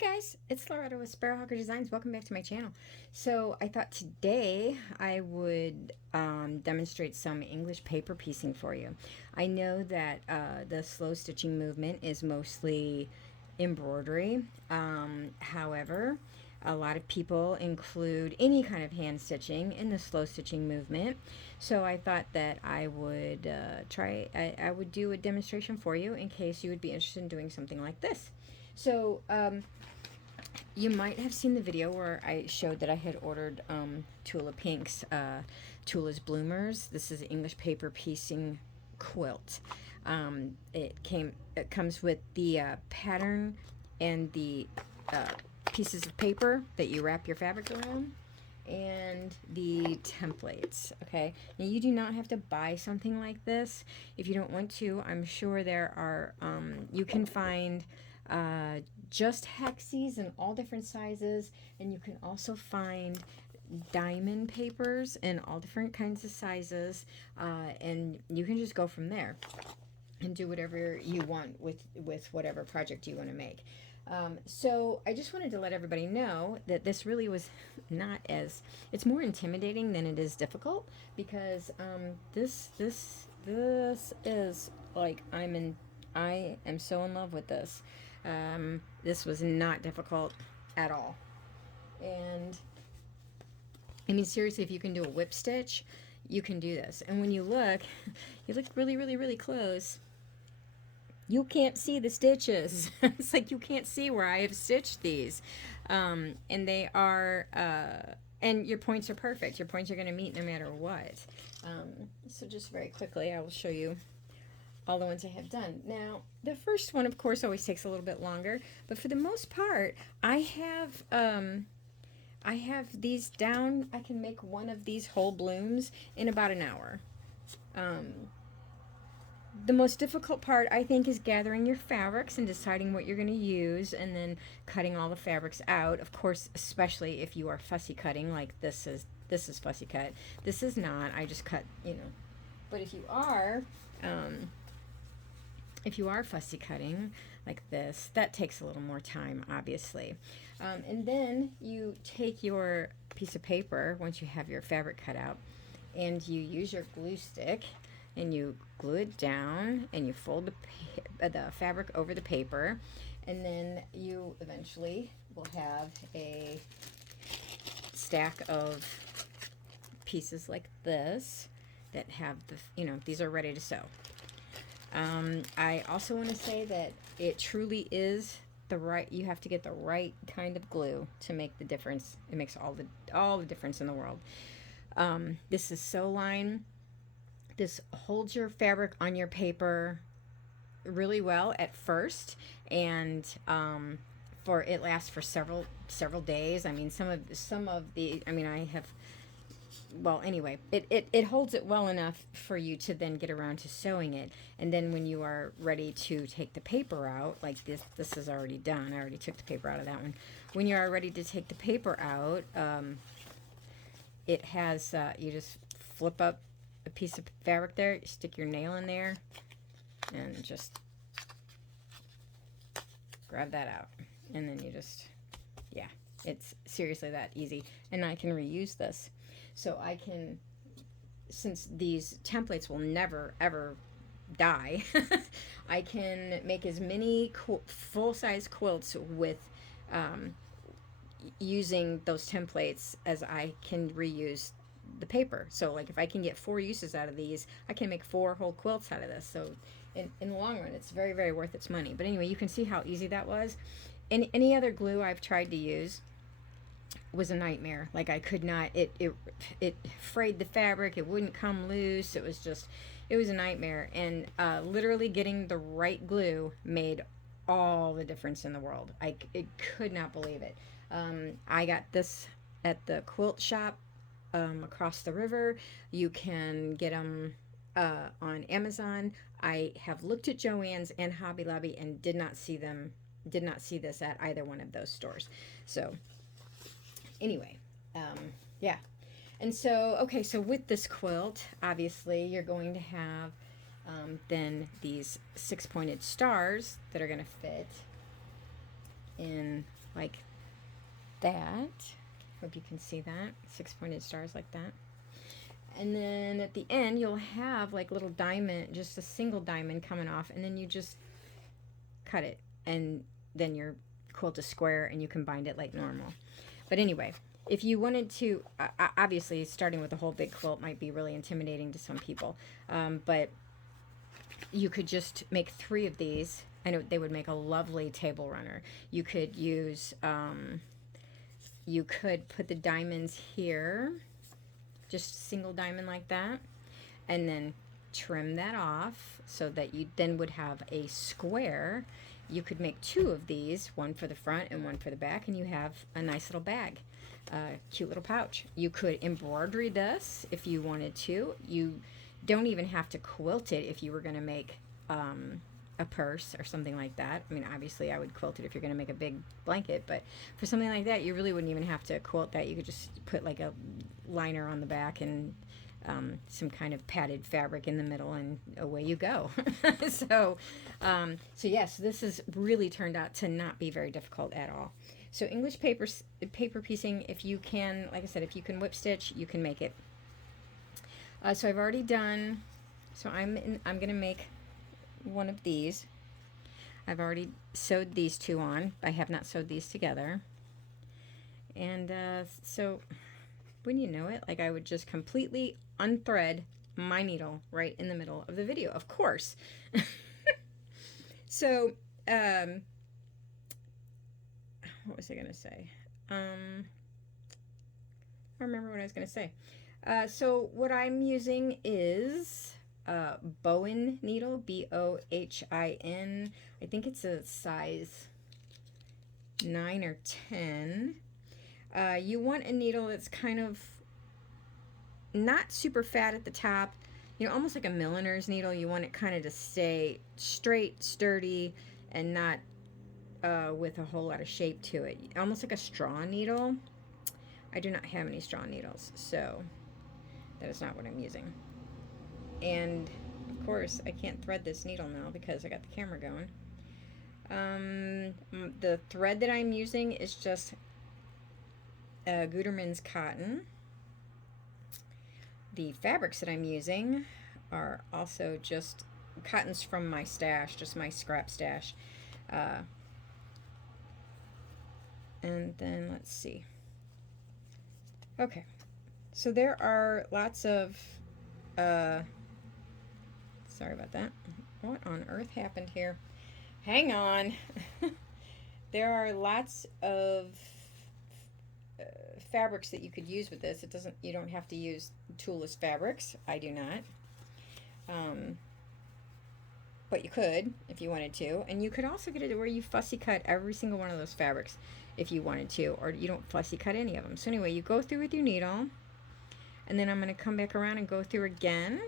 Hi guys, it's Loretta with Sparrowhawker Designs. Welcome back to my channel. So I thought today I would demonstrate some English paper piecing for you. I know that the slow stitching movement is mostly embroidery. However, a lot of people include any kind of hand stitching in the slow stitching movement. So I thought that I would I would do a demonstration for you in case you would be interested in doing something like this. So you might have seen the video where I showed that I had ordered Tula Pink's Tula's Bloomers. This is an English paper piecing quilt. It comes with the pattern and the pieces of paper that you wrap your fabric around, and the templates. Okay, now you do not have to buy something like this if you don't want to. I'm sure there are you can find just hexes in all different sizes, and you can also find diamond papers in all different kinds of sizes, and you can just go from there and do whatever you want with whatever project you want to make. So I just wanted to let everybody know that this really was not as, it's more intimidating than it is difficult, because this is like, I am so in love with this. This was not difficult at all. And I mean, seriously, if you can do a whip stitch, you can do this. And when you look really close, you can't see the stitches. It's like you can't see where I have stitched these. And they are, and your points are perfect. Your points are going to meet no matter what. So just very quickly, I will show you all the ones I have done. Now, the first one, of course, always takes a little bit longer, but for the most part, I have these down. I can make one of these whole blooms in about an hour. The most difficult part, I think, is gathering your fabrics and deciding what you're going to use, and then cutting all the fabrics out. Of course, especially if you are fussy cutting, like this is fussy cut. This is not. I just cut, you know. But if you are fussy cutting like this, that takes a little more time, obviously. And then you take your piece of paper, once you have your fabric cut out, and you use your glue stick, and you glue it down, and you fold the fabric over the paper, and then you eventually will have a stack of pieces like this that have the, you know, these are ready to sew. I also want to say that it truly is you have to get the right kind of glue to make the difference. It makes all the difference in the world. This is sew line. This holds your fabric on your paper really well at first, and it lasts for several days. I mean, some of the, I mean, I have, well, anyway, it holds it well enough for you to then get around to sewing it. And then when you are ready to take the paper out, like this is already done. I already took the paper out of that one. When you are ready to take the paper out, it has, you just flip up a piece of fabric there, you stick your nail in there, and just grab that out. And then you just, yeah, it's seriously that easy. And I can reuse this. So I can, since these templates will never ever die, I can make as many full-size quilts with using those templates as I can reuse the paper. So like if I can get 4 uses out of these, I can make 4 whole quilts out of this. So in the long run, it's very worth its money. But anyway, you can see how easy that was. Any other glue I've tried to use was a nightmare. Like I could not, it frayed the fabric, it wouldn't come loose, it was a nightmare. And literally getting the right glue made all the difference in the world. I could not believe it. I got this at the quilt shop across the river. You can get them on Amazon. I have looked at Joann's and Hobby Lobby and did not see this at either one of those stores. So anyway, yeah. And so, okay, so with this quilt, obviously you're going to have then these 6-pointed stars that are going to fit in like that. Hope you can see that. 6-pointed stars like that. And then at the end, you'll have like little diamond, just a single diamond coming off, and then you just cut it, and then your quilt is square, and you can bind it like normal. But anyway, if you wanted to, obviously starting with a whole big quilt might be really intimidating to some people, but you could just make 3 of these, and they would make a lovely table runner. You could use, you could put the diamonds here, just single diamond like that, and then trim that off so that you then would have a square. You could make 2 of these, one for the front and one for the back, and you have a nice little bag, cute little pouch. You could embroidery this if you wanted to. You don't even have to quilt it if you were going to make a purse or something like that. I mean, obviously I would quilt it if you're going to make a big blanket, but for something like that, you really wouldn't even have to quilt that. You could just put like a liner on the back and some kind of padded fabric in the middle, and away you go. So yes, this has really turned out to not be very difficult at all. So English paper piecing, if you can, like I said, if you can whip stitch, you can make it. So I've already done, so I'm going to make one of these. I've already sewed these 2 on. I have not sewed these together. And so when you know it, like I would just completely unthread my needle right in the middle of the video, of course. So what was I going to say? I remember what I was going to say. So what I'm using is Bohin needle, Bohin. I think it's a size 9 or 10. You want a needle that's kind of not super fat at the top, you know, almost like a milliner's needle. You want it kind of to stay straight, sturdy, and not with a whole lot of shape to it. Almost like a straw needle. I do not have any straw needles, so that is not what I'm using. And of course, I can't thread this needle now because I got the camera going. The thread that I'm using is just Gutermann's cotton. The fabrics that I'm using are also just cottons from my stash, just my scrap stash. And then let's see. Okay, so there are lots of, sorry about that. What on earth happened here? Hang on. There are lots of fabrics that you could use with this. You don't have to use Tula's fabrics. I do not. But you could if you wanted to. And you could also get it where you fussy cut every single one of those fabrics if you wanted to, or you don't fussy cut any of them. So anyway, you go through with your needle, and then I'm going to come back around and go through again,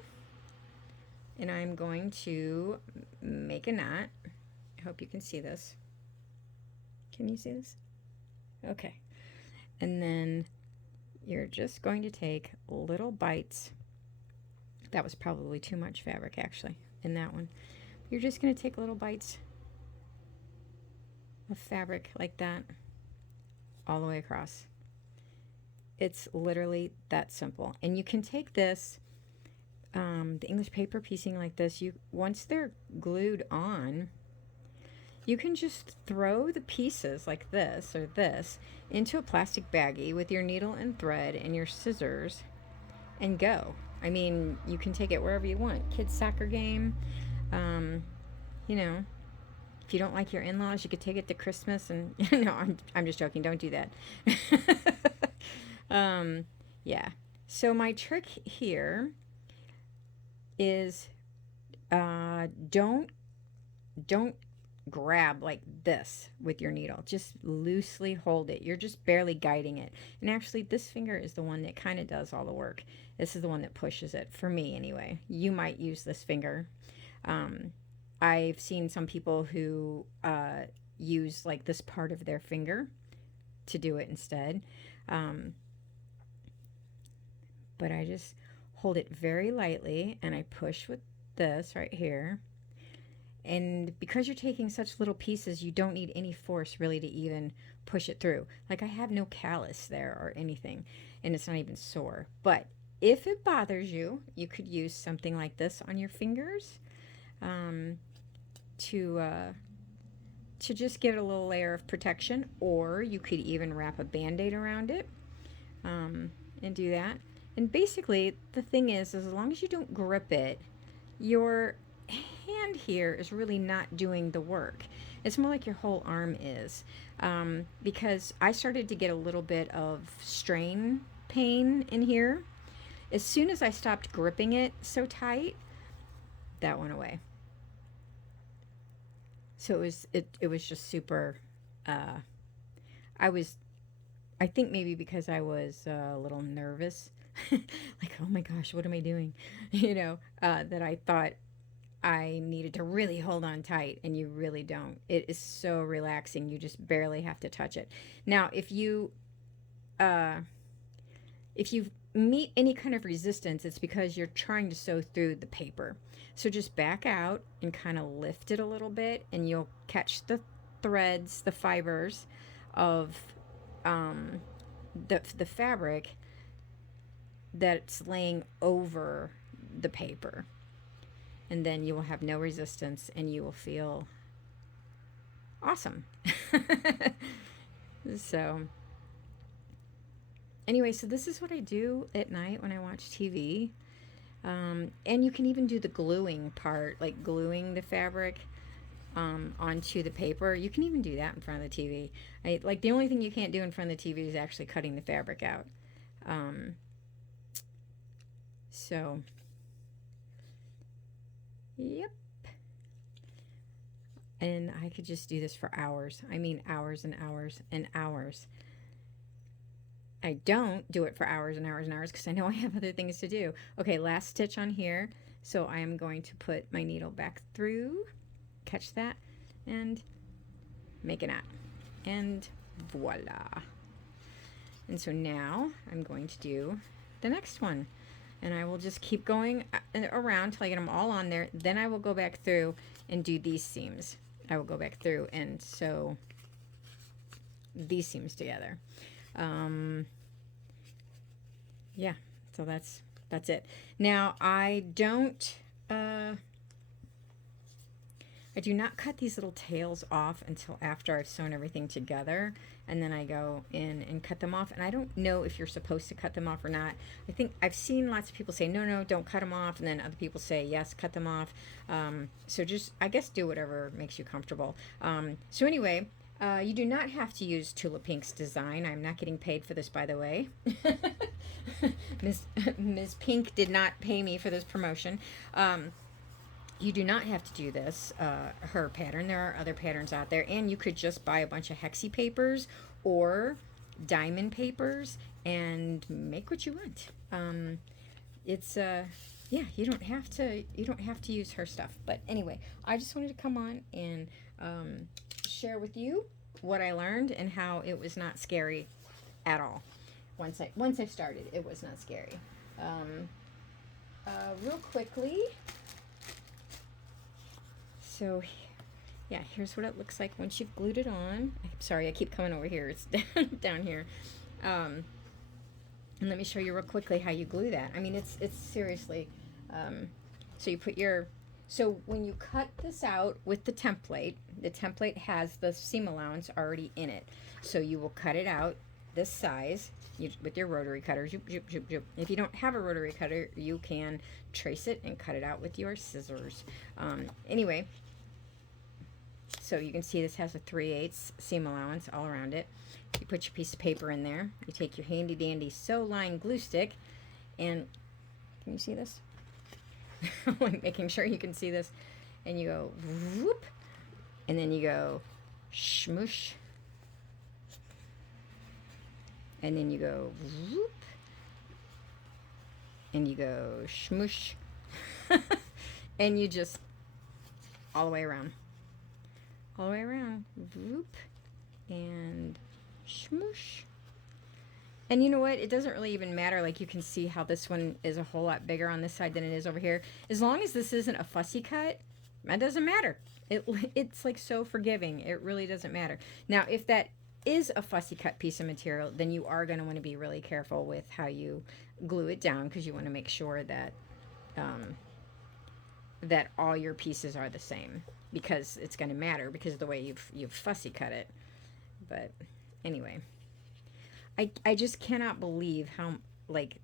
and I'm going to make a knot. I hope you can see this. Can you see this? Okay. And then you're just going to take little bites. That was probably too much fabric, actually, in that one. You're just going to take little bites of fabric like that all the way across. It's literally that simple. And you can take this, the English paper piecing like this, once they're glued on, you can just throw the pieces like this or this into a plastic baggie with your needle and thread and your scissors and go. I mean, you can take it wherever you want. Kids' soccer game, you know, if you don't like your in-laws, you could take it to Christmas and, no, I'm just joking. Don't do that. Yeah. So my trick here is, don't grab like this with your needle. Just loosely hold it. You're just barely guiding it. And actually, this finger is the one that kind of does all the work. This is the one that pushes it, for me anyway. You might use this finger. I've seen some people who use like this part of their finger to do it instead. But I just hold it very lightly and I push with this right here. And because you're taking such little pieces, you don't need any force really to even push it through. Like I have no callus there or anything, and it's not even sore. But if it bothers you, you could use something like this on your fingers um, to just give it a little layer of protection, or you could even wrap a band-aid around it and do that. And basically, the thing is as long as you don't grip it, your hand here is really not doing the work. It's more like your whole arm is. Because I started to get a little bit of strain pain in here. As soon as I stopped gripping it so tight, that went away. So it was just super. I was, I think maybe because I was a little nervous, like, oh my gosh, what am I doing? That I thought I needed to really hold on tight, and you really don't. It is so relaxing. You just barely have to touch it. Now, uh, if you meet any kind of resistance, it's because you're trying to sew through the paper. So just back out and kind of lift it a little bit, and you'll catch the threads, the fibers of um, the fabric that's laying over the paper. And then you will have no resistance and you will feel awesome. So, anyway, so this is what I do at night when I watch TV. And you can even do the gluing part, like gluing the fabric onto the paper. You can even do that in front of the TV. Like the only thing you can't do in front of the TV is actually cutting the fabric out. So, yep. And I could just do this for hours. I mean, hours and hours and hours. I don't do it for hours and hours and hours because I know I have other things to do. Okay, last stitch on here. So I am going to put my needle back through, catch that, and make a knot. And voila. And so now I'm going to do the next one. And I will just keep going around till I get them all on there. Then I will go back through and do these seams. I will go back through and sew these seams together. Yeah, so that's it. Now I do not cut these little tails off until after I've sewn everything together, and then I go in and cut them off. And I don't know if you're supposed to cut them off or not. I think I've seen lots of people say no, don't cut them off, and then other people say yes, cut them off. So just, I guess, do whatever makes you comfortable. So anyway, you do not have to use Tula Pink's design. I'm not getting paid for this, by the way. Ms. Pink did not pay me for this promotion. You do not have to do this, her pattern. There are other patterns out there, and you could just buy a bunch of hexie papers or diamond papers and make what you want. Yeah, you don't have to use her stuff. But anyway, I just wanted to come on and share with you what I learned and how it was not scary at all. Once I started, it was not scary. Real quickly. So, yeah, here's what it looks like once you've glued it on. I'm sorry, I keep coming over here. It's down here. And let me show you real quickly how you glue that. I mean, it's seriously. So you put so when you cut this out with the template has the seam allowance already in it. So you will cut it out this size with your rotary cutter. If you don't have a rotary cutter, you can trace it and cut it out with your scissors. Anyway. So you can see this has a 3/8 seam allowance all around it. You put your piece of paper in there. You take your handy dandy sew line glue stick, and can you see this? I'm making sure you can see this. And you go whoop, and then you go shmoosh, and then you go whoop, and you go shmoosh, and you just all the way around. All the way around, whoop, and smoosh. And you know what? It doesn't really even matter. Like, you can see how this one is a whole lot bigger on this side than it is over here. As long as this isn't a fussy cut, That doesn't matter. It's like so forgiving. It really doesn't matter. Now, if that is a fussy cut piece of material, then you are going to want to be really careful with how you glue it down, because you want to make sure that that all your pieces are the same, because it's going to matter because of the way you've fussy cut it. But anyway, I just cannot believe how, like,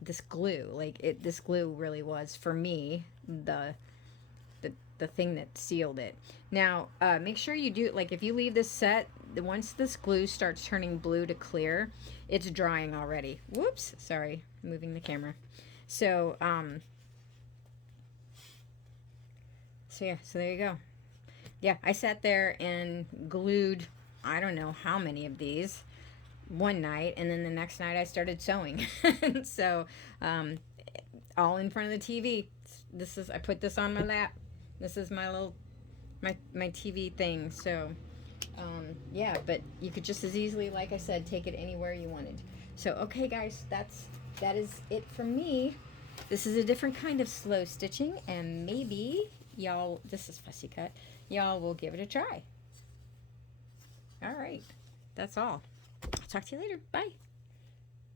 this glue, this glue really was for me the thing that sealed it. Now, make sure you do, like, if you leave this set, once this glue starts turning blue to clear, it's drying already. Whoops, sorry, moving the camera. So yeah, so there you go. Yeah, I sat there and glued, I don't know how many of these one night, and then the next night I started sewing. So all in front of the TV. I put this on my lap. This is my little my TV thing. So yeah, but you could just as easily, like I said, take it anywhere you wanted. So okay, guys, that is it from me. This is a different kind of slow stitching, and maybe y'all, this is fussy cut, y'all will give it a try. All right, that's all. I'll talk to you later. Bye.